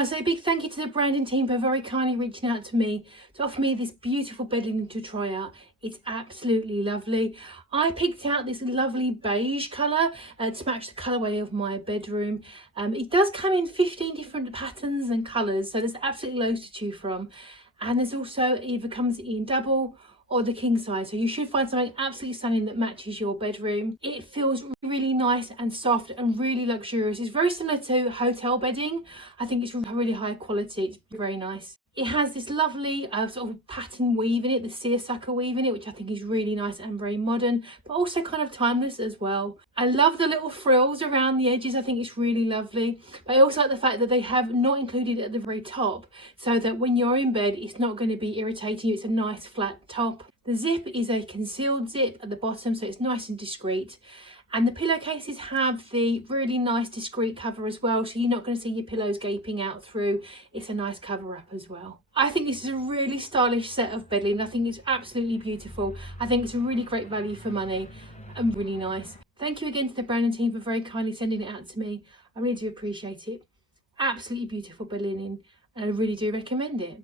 want to say a big thank you to the branding team for very kindly reaching out to me to offer me this beautiful bed linen to try out. It's absolutely lovely. I picked out this lovely beige colour to match the colourway of my bedroom. It does come in 15 different patterns and colours, so there's absolutely loads to choose from. And there's also either comes in double or the king size, so you should find something absolutely stunning that matches your bedroom. It feels really nice and soft and really luxurious. It's very similar to hotel bedding. I think it's really high quality. It's very nice. It has this lovely sort of pattern weave in it, the seersucker weave in it, which I think is really nice and very modern, but also kind of timeless as well. I love the little frills around the edges. I think it's really lovely. But I also like the fact that they have not included it at the very top, so that when you're in bed, it's not going to be irritating you. It's a nice flat top. The zip is a concealed zip at the bottom, so it's nice and discreet. And the pillowcases have the really nice discreet cover as well, so you're not going to see your pillows gaping out through. It's a nice cover up as well. I think this is a really stylish set of bed linen. I think it's absolutely beautiful. I think it's a really great value for money and really nice. Thank you again to the branding team for very kindly sending it out to me. I really do appreciate it. Absolutely beautiful bed linen, and I really do recommend it.